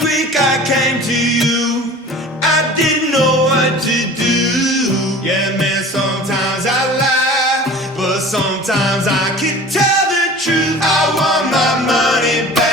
Last week I came to you, I didn't know what to do. Yeah, man, sometimes I lie, but sometimes I can tell the truth. I want my money back.